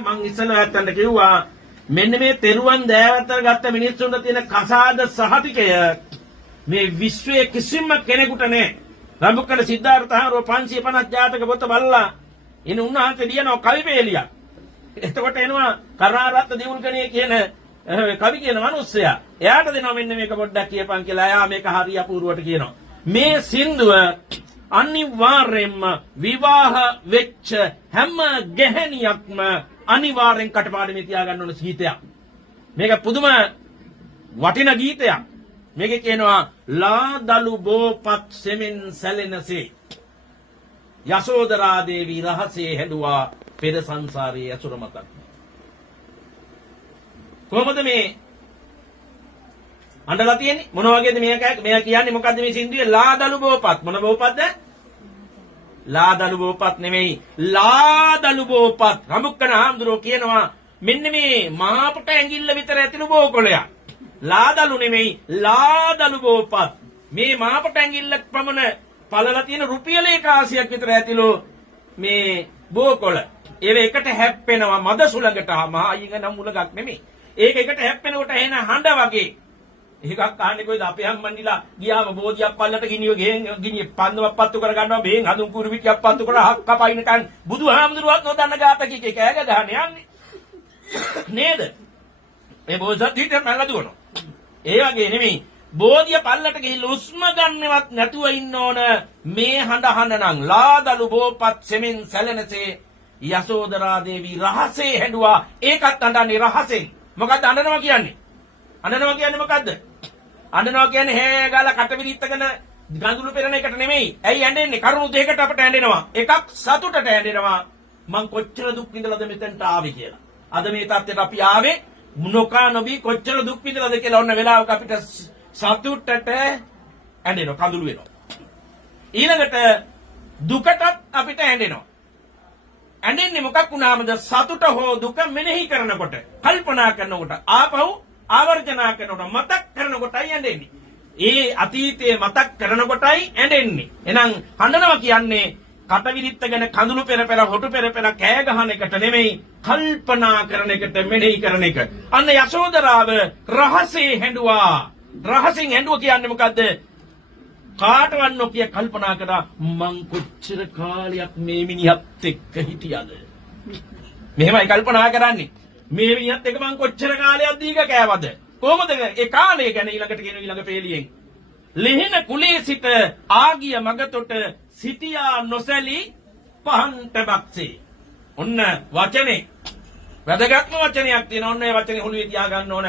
මං ඉස්සෙල්ලා ඇත්තන්ට කිව්වා මෙන්න මේ තෙරුවන් දෑවැත්තට ගත්ත මිනිස්සුන්ට තියෙන කසාද සහතිකය මේ විශ්වයේ කිසිම කෙනෙකුට නැහැ. රඹුකඩ සිද්ධාර්ථ හාරෝ 550 ජාතක පොත බලලා ඉතින් උන්වහන්සේ ලියනවා කවිපේලියක්. එතකොට එනවා කරුණාරත්න දියුල්කණිය කියන කවි කියන මිනිස්සයා. එයාට දෙනවා මෙන්න මේක පොඩ්ඩක් කියපන් කියලා. එයා මේක හරිය අපූර්වට කියනවා. මේ සින්දුව අනිවාර්යෙන්ම විවාහ වෙච්ච හැම ගැහණියක්ම අනිවාර්යෙන් කටපාඩමේ තියාගන්න ඕන ගීතයක්. මේක පුදුම වටිනා ගීතයක්. මේකේ කියනවා ලාදලු බෝපත් සෙමින් සැලෙනසේ යශෝදරා දේවී රහසේ හැදුවා පෙර සංසාරයේ අසුර මතක්. කොහොමද මේ අඬලා තියෙන්නේ? මොන වගේද මෙයා කියන්නේ මොකද්ද මේ සින්දුවේ? ලාදලු බෝපත්. මොන බෝපත්ද? ලාදලු බෝපත් නෙමෙයි. ලාදලු බෝපත්. රඹුක්කන හාමුදුරුවෝ කියනවා මෙන්න මේ මහාපට ඇඟිල්ල විතර ඇතුළු බෝකොළයක්. ලාදලු නෙමෙයි. ලාදලු බෝපත්. මේ මහාපට ඇඟිල්ල ප්‍රමණ පළලා තියෙන රුපියල් 100ක් විතර ඇතුළු මේ බෝකොළ. ඒව එකට හැප්පෙනවා මද සුළඟට. මහා අයියක නම් මුලගක් නෙමෙයි. ඒක එකට හැප්පෙනකොට එන හඬ වගේ. එකක් අහන්නේ කොයිද අපේ අම්මන්නිලා ගියාම බෝධියක් පල්ලට ගිනි පන්දමක් පත්තු කර ගන්නවා බෙහෙන් හඳුන් කුරු පිටියක් පත්තු කර හක් කපයිනකන් බුදුහාමුදුරුවත් නොදන්න ගාතකෙක් කෑග ගහන යන්නේ නේද? මේ බෝසත් හිතේ මල්ලා දුවනවා. ඒ වගේ නෙමෙයි බෝධිය පල්ලට ගිහිල්ලා උස්ම ගන්නවත් නැතුව ඉන්න ඕන මේ හඬ අහනනම් ලාදලු බෝපත් සෙමින් සැලෙනසේ යශෝදරා දේවී රහසේ හැඬුවා. ඒකත් අඬන්නේ රහසෙන්. මොකද්ද අඬනවා කියන්නේ? අඬනවා කියන්නේ මොකද්ද? අඬනවා කියන්නේ හේ ගාලා කටවිරිත්තගෙන ගඳුළු පෙරණ එකට නෙමෙයි. ඇයි ඇඬෙන්නේ? කරුණු දෙකකට අපට ඇඬෙනවා. එකක් සතුටට ඇඬෙනවා. මං කොච්චර දුක් විඳලාද මෙතෙන්ට ආවේ කියලා. අද මේ තත්ත්වයට අපි ආවේ නොකා නොබී කොච්චර දුක් විඳලාද කියලා ඔන්න වෙලාවක අපිට සතුටට ඇඬෙනවා. කඳුළු වෙනවා. ඊළඟට දුකටත් අපිට ඇඬෙනවා. ඇඬෙන්නේ මොකක් වුණාමද? සතුට හෝ දුක මෙනෙහි කරනකොට, කල්පනා කරනකොට, ආපහු ආවර්ජනා කරනකොට, මතක් කරනකොටයි ඇඬෙන්නේ. ඒ අතීතයේ මතක් කරනකොටයි ඇඬෙන්නේ. එහෙනම් හඬනවා කියන්නේ කටවිරිත්ත ගැන කඳුළු පෙර හොටු පෙර කෑ ගහන එකට නෙමෙයි, කල්පනා කරන එකට, මෙනෙහි කරන එක. අන්න යශෝදරාව රහසේ හැඬුවා. රහසින් හැඬුවා කියන්නේ මොකද්ද? කාටවත් නොකිය කල්පනා කරා මං කොච්චර කාලයක් මේ මිනිහත් එක්ක හිටියද? මෙහෙමයි කල්පනා කරන්නේ. මේ මිනිහත් එක්ක මං කොච්චර කාලයක් දීග කෑවද? කොහොමද ඒ කාලය ගැන ඊළඟට කියන ඊළඟ පේලියෙන්. ලෙහෙන කුලේ සිට ආගිය මගතොට සිටියා නොසැලී පහන්ට බක්සේ. ඔන්න වචනේ. වැදගත්ම වචනයක් තියෙනවා. ඔන්න ඒ වචනේ හුලුවේ තියාගන්න ඕන.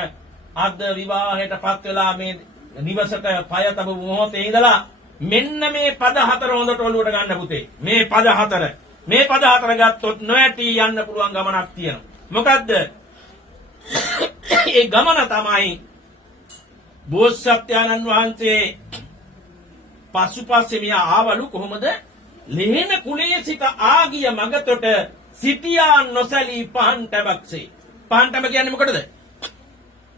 අද විවාහයටපත් වෙලා මේ නිවසට පය තබු මොහොතේ ඉඳලා මෙන්න මේ පද හතර හොඳට ඔළුවට ගන්න පුතේ. මේ පද හතර ගත්තොත් නොඇටි යන්න පුළුවන් ගමනක් තියෙනවා. මොකද්ද? ඒ ගමන තමයි බෝසත්යන්න් වහන්සේ පසුපස්සේ මෙහා ආවලු කොහොමද? ලෙහෙන කුලයේ සිට ආගිය මගතොට සිටියා නොසැලී පහන්ට බක්සේ. පහන්ටම කියන්නේ මොකටද?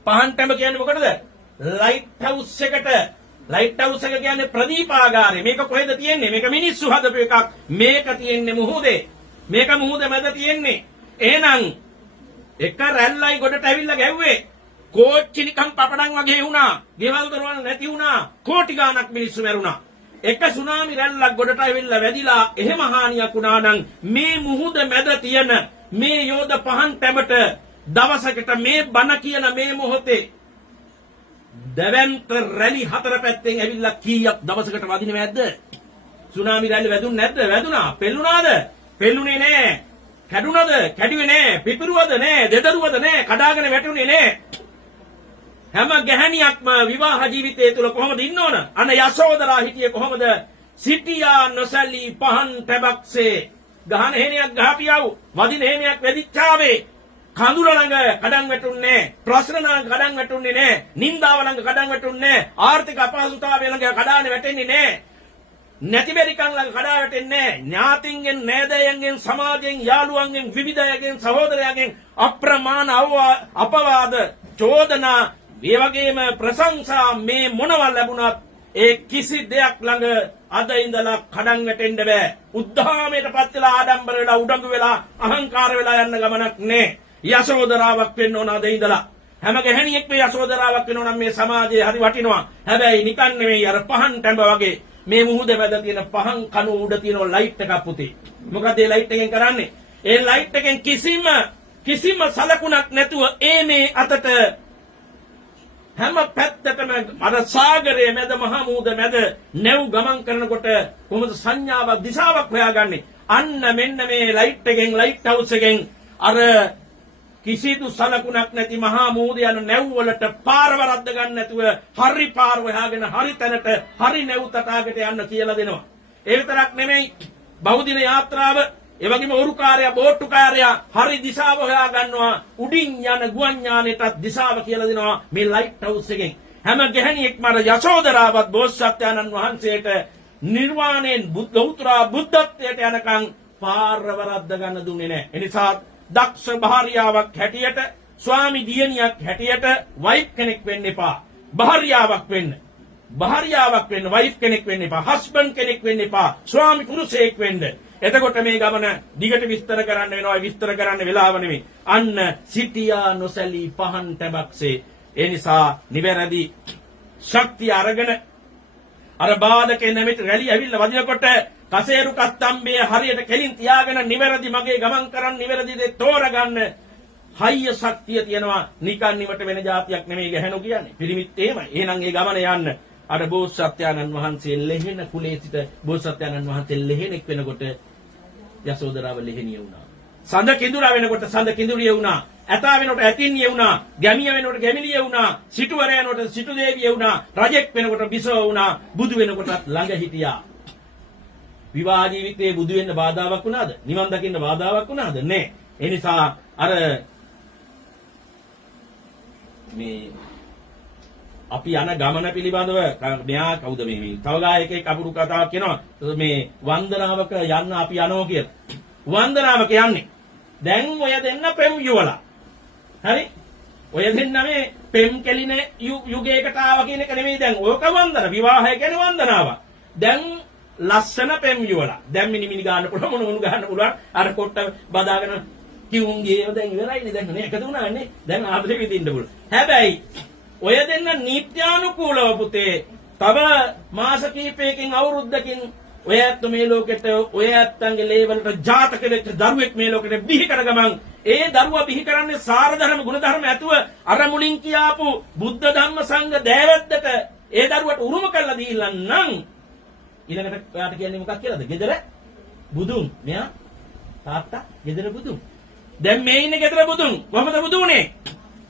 පහන්ටම කියන්නේ මොකටද? ලයිට් හවුස් එකට. ලයිට් හවුස් එක කියන්නේ ප්‍රදීපාගාරය. මේක කොහෙද තියෙන්නේ? මේක මිනිස්සු හදපු එකක්. මේක තියෙන්නේ මුහුදේ. මේක මුහුද මැද තියෙන්නේ. එහෙනම් එක රැල්ලයි ගොඩට ඇවිල්ලා ගැව්වේ. කෝච්චි නිකන් පපඩම් වගේ වුණා. ගෙවල් දොරවල් නැති වුණා. කෝටි ගාණක් මිනිස්සු මැරුණා. එක සුනාමි රැල්ලක් ගොඩට ඇවිල්ලා වැදිලා එහෙම හානියක් වුණා නම් මේ මුහුද මැද තියෙන මේ යෝධ පහන් තැබට දවසකට මේ බණ කියන මේ මොහොතේ දැවැන්ත රැලි හතර පැත්තෙන් ඇවිල්ලා කීයක් දවසකට වදිනව නැද්ද? සුනාමි රැලි වැදුන්නේ නැද්ද? වැදුනා. පෙල්ලුණාද? පෙල්ලුනේ නෑ. කැඩුනද? කැඩුවේ නෑ. පිපිරුවද නෑ. දෙදරුවද නෑ. කඩාගෙන වැටුනේ නෑ. හැම ගැහණියක්ම විවාහ ජීවිතය තුළ කොහොමද ඉන්න ඕන? අන්න යශෝදරා හිටියේ කොහොමද? සිටියා නොසැලී පහන් තැබක්සේ. ගහන හේනියක් ගහපියව. වදින හේනියක් වෙදිච්චාවේ. කඳුර ළඟ කඩන් වැටුන්නේ නැහැ. ප්‍රශ්න ළඟ කඩන් වැටුන්නේ නැහැ. නින්දාව ළඟ කඩන් වැටුන්නේ නැහැ. ආර්ථික අපහසුතාවය ළඟ කඩාන වැටෙන්නේ නැහැ. නැතිබෙරිකන් ළඟ කඩා වැටෙන්නේ නැහැ. ඥාතින්ගෙන්, නෑදෑයන්ගෙන්, සමාජයෙන්, යාළුවන්ගෙන්, විවිධයන්ගෙන්, සහෝදරයන්ගෙන් අප්‍රමාණ අපවාද, චෝදනා, ඒ වගේම ප්‍රශංසා මේ මොනවා ලැබුණත් ඒ කිසි දෙයක් ළඟ අද ඉඳලා කඩන් වැටෙන්න බෑ. උද්ධාමයටපත් වෙලා ආඩම්බර වෙලා උඩඟු වෙලා අහංකාර වෙලා යන්න ගමනක් නෑ. යශෝදරාවක් වෙන්න ඕන අද ඉඳලා. හැම ගැහණියෙක් මේ යශෝදරාවක් වෙනවා නම් මේ සමාජයේ හරි වටිනවා. හැබැයි නිකන් නෙමෙයි අර පහන් ටැඹ වගේ මේ මුහුද මැද තියෙන පහන් කණු උඩ තියෙන ලයිට් එකක් පුතේ. මොකද ඒ ලයිට් එකෙන් කරන්නේ? ඒ ලයිට් එකෙන් කිසිම සලකුණක් නැතුව මේ අතට හැම පැත්තටම අර සාගරයේ මැද මහා මුහුද මැද නැව් ගමන් කරනකොට කොහොමද සංඥාවක් දිශාවක් හොයාගන්නේ? අන්න මෙන්න මේ ලයිට් එකෙන් ලයිට් හවුස් එකෙන් අර කිසිදු සලකුණක් නැති මහා මුහුද යන නැව් වලට පාර වරද්ද ගන්න නැතුව හරි පාර හොයාගෙන හරි තැනට හරි නැව් තටාකට යන්න කියලා දෙනවා. ඒ විතරක් නෙමෙයි බහුදින යාත්‍රාව ඒ වගේම උරුකාරයා බෝට්ටුකාරයා හරි දිශාව හොයා ගන්නවා. උඩින් යන ගුවන් යානෙටත් දිශාව කියලා දෙනවා මේ ලයිට් හවුස් එකෙන්. හැම ගැහණියෙක්ම අර යශෝදරාවත් බෝසත්යන්න් වහන්සේට නිර්වාණයෙන් ලෞතර බුද්ධත්වයට යනකම් පාර වරද්ද ගන්න දුන්නේ නැහැ. ඒ නිසා දක්ෂ භාර්යාවක් හැටියට ස්වාමි දියණියක් හැටියට වයිෆ් කෙනෙක් වෙන්න එපා. භාර්යාවක් වෙන්න වයිෆ් කෙනෙක් වෙන්න එපා. හස්බන්ඩ් කෙනෙක් වෙන්න එපා. ස්වාමි පුරුෂයෙක් වෙන්න. එතකොට මේ ගමන දිගට විස්තර කරන්න වෙනවා. විස්තර කරන්න වෙලාව නෙමෙයි. අන්න සිටියා නොසැලී පහන් ටැබක්සේ. ඒ නිසා නිවැරදි ශක්තිය අරගෙන අර බාධකේ නැමෙති රැලි ඇවිල්ලා වදිනකොට කසේරු කත්තම්බේ හරියට කෙලින් තියාගෙන නිවැරදි මගේ ගමන් කරන් නිවැරදි දේ තෝරගන්න හයිය ශක්තිය තියෙනවා. නිකන් නිවට වෙන જાතියක් නෙමෙයි ගැහණු කියන්නේ. පිරිමිත් එහෙමයි. එහෙනම් ඒ ගමන යන්න අර බෝසත්යන්න් වහන්සේ ලෙහෙන කුලේ සිට බෝසත්යන්න් වහන්සේ ලෙහෙනෙක් වෙනකොට යසෝදරාව ලෙහෙනිය වුණා. සඳ කිඳුරා වෙනකොට සඳ කිඳුරිය වුණා. ඇතා වෙනකොට ඇතින්නිය වුණා. ගැමිය වෙනකොට ගැමිලිය වුණා. සිටුවරයා වෙනකොට සිටු දේවිය වුණා. රජෙක් වෙනකොට බිසව වුණා. බුදු වෙනකොටත් ළඟ හිටියා. විවාහ ජීවිතයේ බුදු වෙන්න බාධාවක් වුණාද? නිවන් දකින්න බාධාවක් වුණාද? නෑ. ඒ නිසා අර මේ අපි යන ගමන පිළිබඳව මෙයා කවුද මේ තව ගායකයෙක් අපුරු කතාවක් කියනවා මේ වන්දනාවක යන්න අපි යනවා කියලා. වන්දනාවක යන්නේ. දැන් ඔය දෙන්න පෙම් යුවලා. හරි? ඔය දෙන්න මේ පෙම් කෙලින යුගයකට ආවා කියන එක නෙමෙයි දැන්. ඕක වන්දන විවාහය කියන්නේ වන්දනාවක්. දැන් ලස්සන පෙම් යුවලා. දැන් මිනිමිනි ගන්න පුළුවන් මොන ගන්න පුළුවන්. අර කොට්ට බදාගෙන කිවුන්ගේ දැන් ඉවරයිනේ දැන් නේ එකතු වුණානේ. දැන් ආදරේ විඳින්න පුළුවන්. හැබැයි ඔය දෙන්න නීත්‍යානුකූලව පුතේ තව මාස කිහිපයකින් අවුරුද්දකින් ඔය ඇත්ත මේ ලෝකෙට ඔය ඇත්තන්ගේ ලේවලට ජාතක වෙච්ච දරුවෙක් මේ ලෝකෙට බිහි කර ගමන් ඒ දරුවා බිහි කරන්නේ සාර ධර්ම ගුණ ධර්ම ඇතුව අර මුලින් කියාපු බුද්ධ ධම්ම සංඝ දෑවැද්දට ඒ දරුවට උරුම කරලා දීලා නම් ඊළඟට ඔයාට කියන්නේ මොකක් කියලාද? ගෙදර බුදුන්. මෙයා තාත්තා ගෙදර බුදුන්. දැන් මේ ඉන්නේ ගෙදර බුදුන්. කොහමද බුදු උනේ?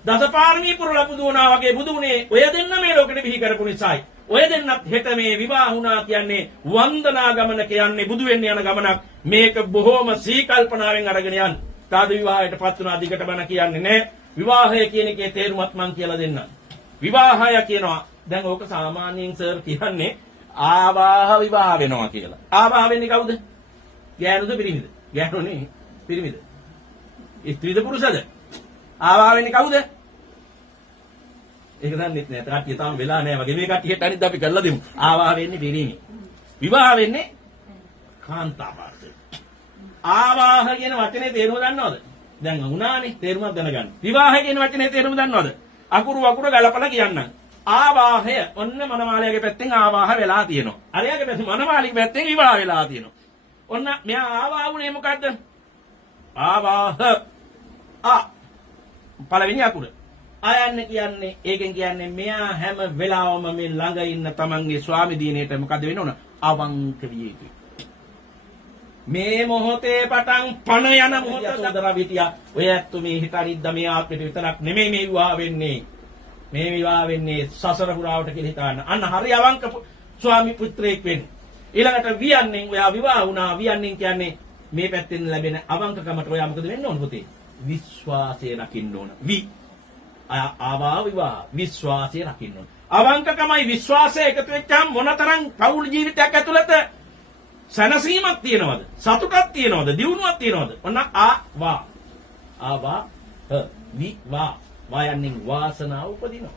දසපාරමී පුරලා බුදු වුණා වගේ බුදු උනේ ඔය දෙන්න මේ ලෝකෙට බිහි කරපු නිසායි. ඔය දෙන්නත් හෙට මේ විවාහ වුණා කියන්නේ වන්දනා ගමන කියන්නේ බුදු වෙන්න යන ගමනක්. මේක බොහොම සීකල්පනාවෙන් අරගෙන යන්න. තාද විවාහයටපත් වුණා දිගට බණ කියන්නේ නැහැ. විවාහය කියන එකේ තේරුමත් මම කියලා දෙන්නම්. විවාහය කියනවා දැන් ඕක සාමාන්‍යයෙන් සර් කියන්නේ ආවාහ විවාහ වෙනවා කියලා. ආවාහ වෙන්නේ කවුද? ගෑනුද පිරිමිද? ගෑනුනේ පිරිමිද? ස්ත්‍රීද පුරුෂද? ආවාහ වෙන්නේ කවුද? ඒක දන්නෙත් නෑ. කට්ටිය තාම වෙලා නෑ වගේ. මේ කට්ටියට අනිත් අපි කරලා දෙමු. ආවාහ වෙන්නේ පිරිමි. විවාහ වෙන්නේ කාන්තාපාර්ශ්වය. ආවාහ කියන වචනේ තේරුම දන්නවද? දැන් වුණානේ තේරුමක් දැනගන්න. විවාහ කියන වචනේ තේරුම දන්නවද? අකුරු ගලපලා කියන්නම්. ආවාහය ඔන්න මනමාලයාගේ පැත්තෙන් ආවාහ වෙලා තියෙනවා. අරයාගේ පැත්තෙන් මනමාලිගේ පැත්තෙන් විවාහ වෙලා තියෙනවා. ඔන්න මෙයා ආවාහ වුණේ මොකද්ද? ආවාහ පළවෙනි අකුර. ආයන්න කියන්නේ ඒකෙන් කියන්නේ මෙයා හැම වෙලාවම මේ ළඟ ඉන්න තමන්ගේ ස්වාමි දිනේට මොකද වෙන්න ඕන? අවංක විය යුතුයි. මේ මොහොතේ පටන් පණ යන මොහොත සදරා විතියා. ඔය ඇත්තු මේ හිත අනිද්දා මේ ආත්මෙට විතරක් නෙමෙයි මේ විවාහ වෙන්නේ. මේ විවාහ වෙන්නේ සසර පුරාවට කියලා හිතාන්න. අන්න හරි අවංක ස්වාමි පුත්‍රයෙක් වෙන්න. ඊළඟට වියන්නෙන් ඔයා විවාහ වුණා. වියන්නෙන් කියන්නේ මේ පැත්තෙන් ලැබෙන අවංකකමට ඔයා මොකද වෙන්න ඕන පුතේ? විශ්වාසය රකින්න ඕන. ආවා විවාහ විශ්වාසය රකින්න ඕන. අවංකකමයි විශ්වාසය එකතු වෙච්චාම මොනතරම් පෞල් ජීවිතයක් ඇතුළත සනසීමක් තියෙනවද? සතුටක් තියෙනවද? දියුණුවක් තියෙනවද? ඔන්න ආවා විවා වායන්නෙන් වාසනාව උපදිනවා.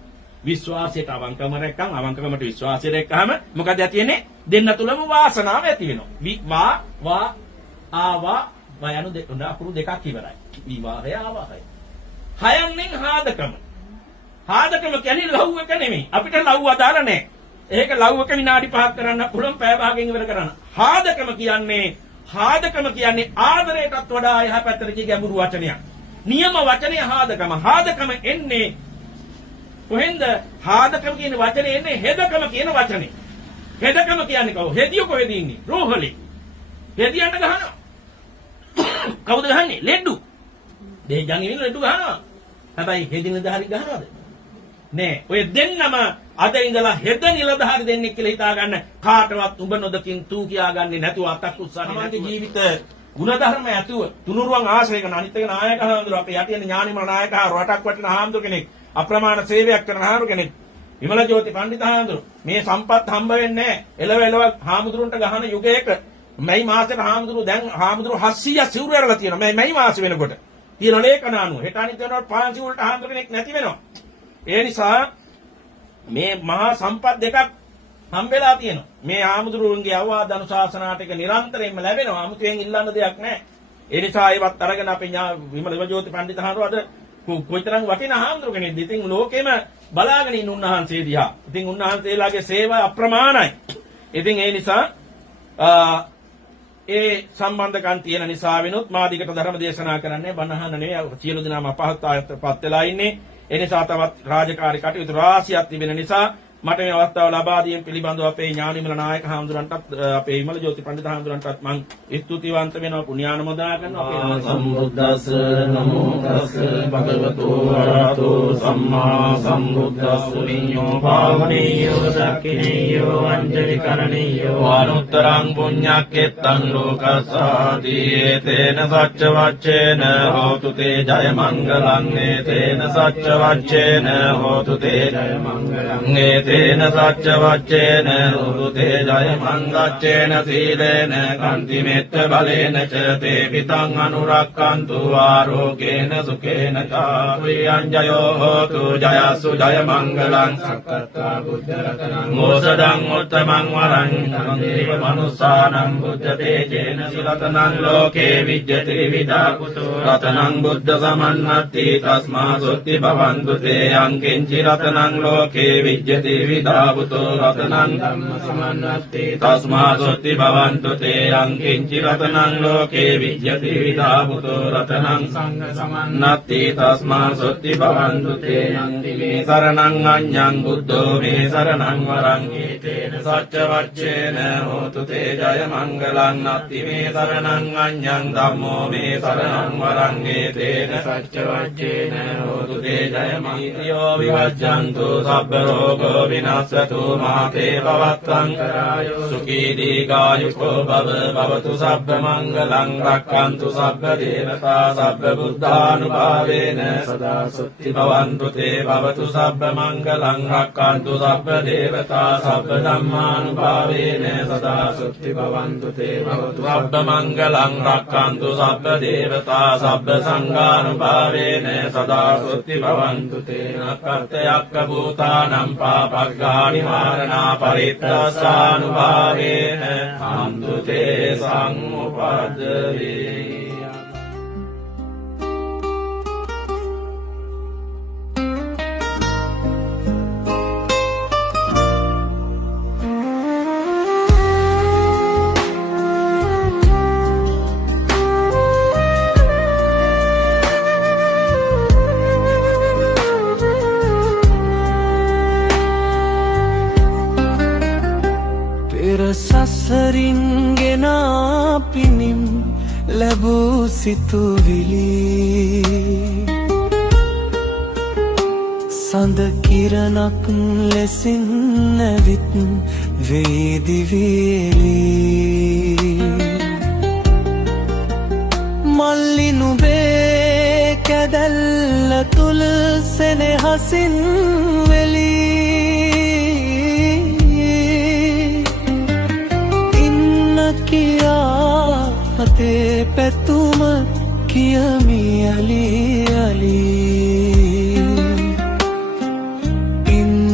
විශ්වාසයට අවංකම රැක්කම් අවංකකමට විශ්වාසය රැක්කහම මොකද ඇතිවෙන්නේ? දෙන්න තුලම වාසනාව ඇති වෙනවා. වා ආවා වයනු අකුරු දෙකක් ඉවරයි. විවාහය ආවාහය. හයන්නෙන් හාදකම. හාදකම කියන්නේ ලව් එක නෙමෙයි. අපිට ලව් අදාළ නැහැ. ඒක ලව් එක විනාඩි 5ක් කරන්න පුළුවන් පැය භාගයෙන් ඉවර කරන්න. හාදකම කියන්නේ ආදරයටත් වඩා එහා පැත්තට ගිය ගැඹුරු වචනයක්. නියම වචනේ හාදකම. හාදකම එන්නේ කොහෙන්ද? හාදකම කියන වචනේ එන්නේ හෙදකම කියන වචනේ. හෙදකම කියන්නේ කවුද? හෙදිය කොහෙද ඉන්නේ? රෝහලේ. හෙදියන්ට ගහනවා. කවුද ගහන්නේ? ලෙඩු. දෙහිජන් ඉන්න ලෙඩු ගහනවා. හැබැයි හෙදිනද හරි ගහනවද? නෑ. ඔය දෙන්නම අද ඉඳලා හෙද නිලධාරි දෙන්නෙක් කියලා හිතා ගන්න. කාටවත් උඹ නොදකින් tuu කියාගන්නේ නැතුව අතක් උස්සන්නේ නැතුව ජීවිත ගුණධර්ම ඇතුව තුනුරුවන් ආශ්‍රය කරන අනිත් එක නායක හාමුදුරුවෝ අපේ යටියන ඥානිමල නායක රටක් වටින හාමුදුරු කෙනෙක් අප්‍රමාණ සේවයක් කරන හාමුදුරු කෙනෙක් විමල ජෝති පණ්ඩිත හාමුදුරු මේ සම්පත් හම්බ වෙන්නේ එලව හාමුදුරුන්ට ගහන යුගයක මැයි මාසෙට හාමුදුරු දැන් හාමුදුරු 700 සිවුරු ඇරලා තියෙනවා මැයි මාසෙ වෙනකොට තියෙන ලේඛන අනුව හෙට අනිත් වෙනකොට පාන්සි වලට හාමුදුරු කෙනෙක් නැති වෙනවා ඒ නිසා මේ මහා සම්පත් දෙකක් හම්බෙලා තියෙනවා මේ හාමුදුරුවන්ගේ අවවාද අනුශාසනා ටික නිරන්තරයෙන්ම ලැබෙනවා 아무තෙන් ඉල්ලන්න දෙයක් නැහැ ඒ නිසා ඒවත් අරගෙන අපේ විමල ජෝති පණ්ඩිත හාමුදුරුවෝ අද කොයිතරම් වටිනා හාමුදුරු කෙනෙක්ද ඉතින් ලෝකෙම බලාගෙන ඉන්න උන්වහන්සේ දිහා ඉතින් උන්වහන්සේලාගේ සේවය අප්‍රමාණයි ඉතින් ඒ නිසා ඒ සම්බන්ධකම් තියෙන නිසා වෙනුත් මා දිගට ධර්ම දේශනා කරන්නේ බණහන නෙවෙයි සියලු දෙනාම අපහසුතාවයටපත් වෙලා ඉන්නේ ඒ නිසා තවත් රාජකාරී කටයුතු රාශියක් තිබෙන නිසා මට මේ අවස්ථාව ලබා දීම පිළිබඳව අපේ ඥානිමල නායක හාමුදුරන්ටත් අපේ විමල ජෝති පණ්ඩිත හාමුදුරන්ටත් මම ස්තුතිවන්ත වෙනවා පුණ්‍යානුමෝදනා කරනවා අපේ සම්බුද්දස්ස නමෝ තස්ස භගවතු වරහතෝ සම්මා සම්බුද්දස්ස විඤ්ඤෝ පාවනීයෝ දක්ඛිනීයෝ අංජලි කරණීයෝ අනුත්තරං පුඤ්ඤක්කෙත්තං ලෝකස්සාදී තේන සච්ච වච්චේන හෝතු තේ ජය මංගලං තේන සච්ච වච්චේන හෝතු තේ ජය මංගලං තේන සච්ච වච්චේන හෝතු තේ ජය මංගච්චේන සීලේන කන්ති මෙත්ත බලේන ච තේ පිතං අනුරක්ඛන්තු ආරෝගේන සුඛේන චාරියං ජයෝ හෝතු ජයසු ජය මංගලං සක්කත්තා බුද්ධ රතනං මොසදං උත්තමං වරං නන්දේව මනුස්සානං බුද්ධ තේජේන සිරතනං ලෝකේ විජ්ජති විදා කුතෝ රතනං බුද්ධ සමන්නත්ති තස්මා සොත්ති භවන්තු තේ අංකින්චි රතනං ලෝකේ විජ්ජති විදාවුතෝ රතනං ධම්ම සමන්නත්ති තස්මා සොත්ති භවන්තු තේ අංකින්චි රතනං ලෝකේ විජ්ජති විදාවුතෝ රතනං සංඝ සමන්නත්ති තස්මා සොත්ති භවන්තු තේ අන්ති මේ සරණං අඤ්ඤං බුද්ධෝ මේ සරණං වරං ඒතේන සච්ච වච්චේන හෝතු තේ ජය මංගලං නත්ති මේ සරණං අඤ්ඤං ධම්මෝ මේ සරණං වරං ඒතේන සච්ච වච්චේන හෝතු තේ ජය මංගලෝ විවජ්ජන්තු සබ්බ රෝගෝ විනාශතු මාතේ භවත්තං කරායෝ සුඛී දීඝායුකෝ භව භවතු සබ්බ මංගලං රක්ඛන්තු සබ්බ දේවතා සබ්බ බුද්ධානුභාවේන සදා සුත්ති භවන්තු තේ භවතු සබ්බ මංගලං රක්ඛන්තු සබ්බ දේවතා සබ්බ ධම්මානුභාවේන සදා සුත්ති භවන්තු තේ භවතු සබ්බ මංගලං රක්ඛන්තු සබ්බ දේවතා සබ්බ සංඝානුභාවේන සදා සුත්ති භවන්තු තේ නක්ඛත්යක්ඛ භූතානම් පාපග්ගානි වාරණා පරිත්තාසානුභාවේන හන්තු තේ සම්උපද්දවේ සසරින් ගෙනා පිනිම් ලැබූ සිතුවිලි සඳ කිරණක් ලෙසින් නැවිත් වේදිවිලි මල්ලි නුඹේ කැදැල්ල තුල සෙනෙහසින් වෙලී කියා අතේ පැතුම කියමි අලි අලි ඉන්න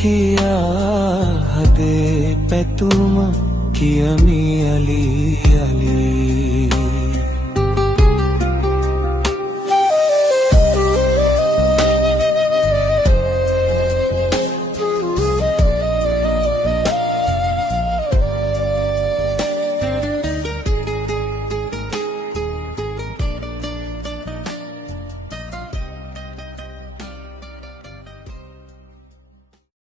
කියා හදේ පැතුම කියමි අලි අලි